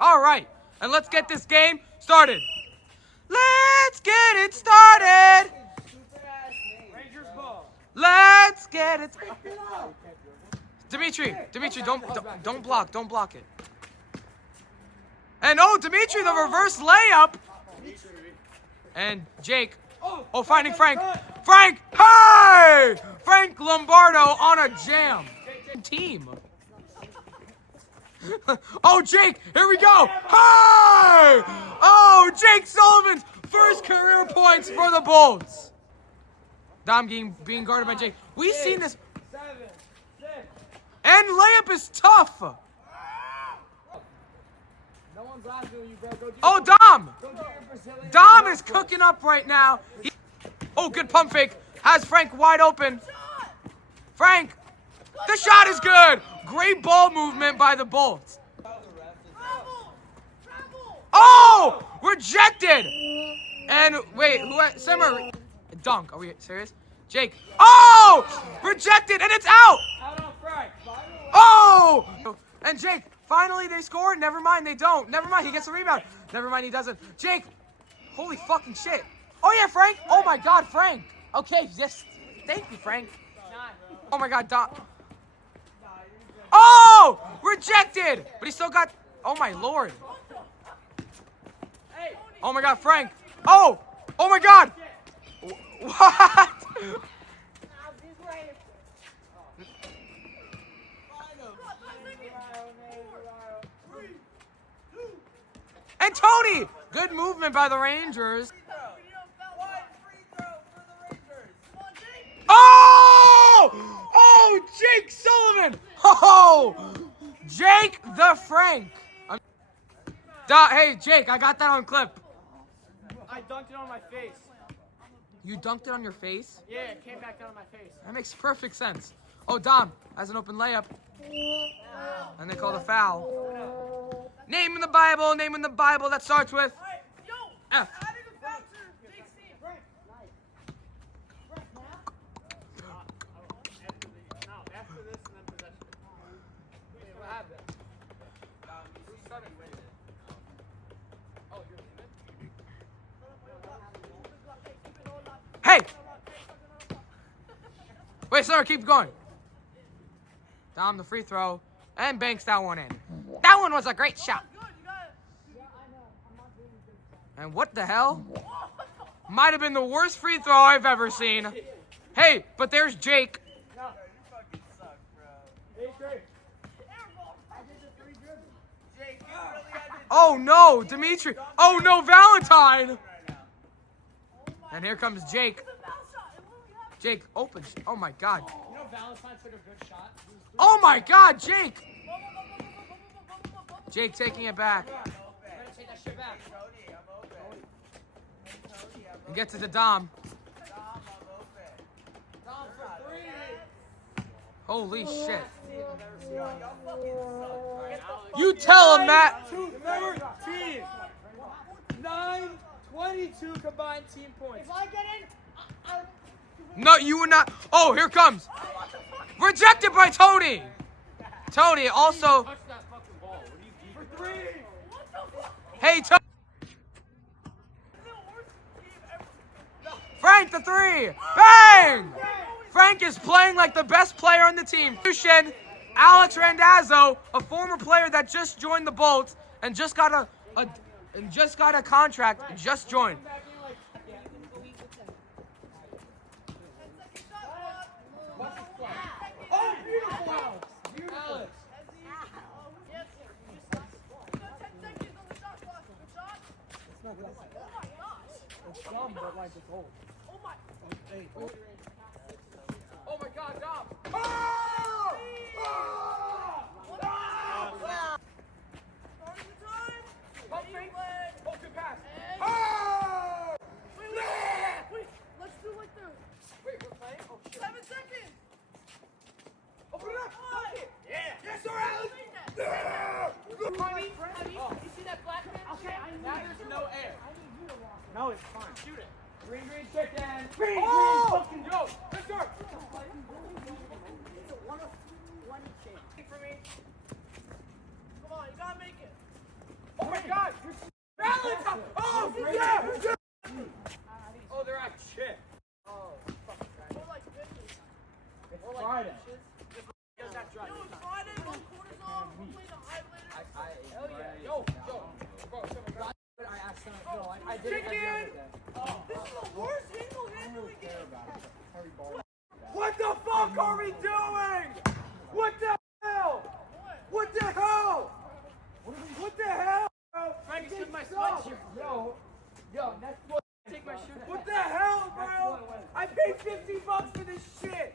All right, and let's get this game started. Let's get it started. Rangers ball. Let's get it. Dimitri, don't block it. And oh, Dimitri, the reverse layup. And Jake, oh, finding Frank. Frank, hey! Frank Lombardo on a jam. Team. Oh, Jake, here we go. Hey! Oh, Jake Sullivan's first career points for the Bolts. Dom being guarded by Jake. We've seen this. 7, 6. And layup is tough. No one's laughing at you, bro. Go do Oh, Dom. Go do your Brazilian. Dom is cooking up right now. Oh, good pump fake. Has Frank wide open. Frank, the shot is good. Great ball movement by the Bolts. Oh, rejected. And wait, Simmer, dunk. Are we serious? Jake. Oh, rejected, and it's out. Out on Frank. Oh, and Jake. Finally, they score. Never mind, they don't. Never mind, he gets a rebound. Never mind, he doesn't. Jake, holy fucking shit. Oh yeah, Frank. Oh my God, Frank. Okay, yes. Thank you, Frank. Oh my God, Dom. Oh, rejected. But he still got. Oh my Lord. Oh my God, Frank. Oh my God. What? And Tony, good movement by the Rangers. Oh, Jake Sullivan. Oh, Jake the Frank. Hey, Jake, I got that on clip. I dunked it on my face. You dunked it on your face? Yeah, it came back down on my face. That makes perfect sense. Oh, Dom has an open layup. And they call the foul. Name in the Bible that starts with F. Hey! Wait, sir, keep going. Dom the free throw and banks that one in. That one was a great shot. And what the hell? Might have been the worst free throw I've ever seen. Hey, but there's Jake. Oh no, Dimitri. Oh no, Valentine. And here comes Jake. Jake opens. Oh my God. You know Valentine took a good shot? Oh my God, Jake. Jake taking it back. Take that shit back. And gets it to Dom. Dom for 3. Holy shit. You tell him, Matt. Remember, team. 9-22 combined team points. If I get in, No, you would not. Oh, here comes. Rejected by Tony. Tony also. touch that fucking ball. What are you for 3? Hey, Tony. Frank the 3. Bang! Frank is playing like the best player on the team. Alex Randazzo, a former player that just joined the Bolts and just got a contract, just joined. Oh, beautiful, Alex. Beautiful. It's dumb, but like it's old. Oh my God, Dom. Wait, let's do like this. Wait, we're playing? Oh, shit. 7 seconds. Open it up. Dunk it. Yeah. Yes, sir, Alex. Heavy, you see that black man? Okay, Now there's no air. No, it's fine. Shoot it. Green chicken. Green fucking yo. Yes, sir. It's a 1 of 20 chance. For me. Come on, you gotta make it. chicken! This is the worst handling game. What the fuck are we doing? What the hell? What the hell? What the hell? Frank took my sweatshirt. Yo, that's what. Take my shirt. What the hell, bro? I paid $50 for this shit.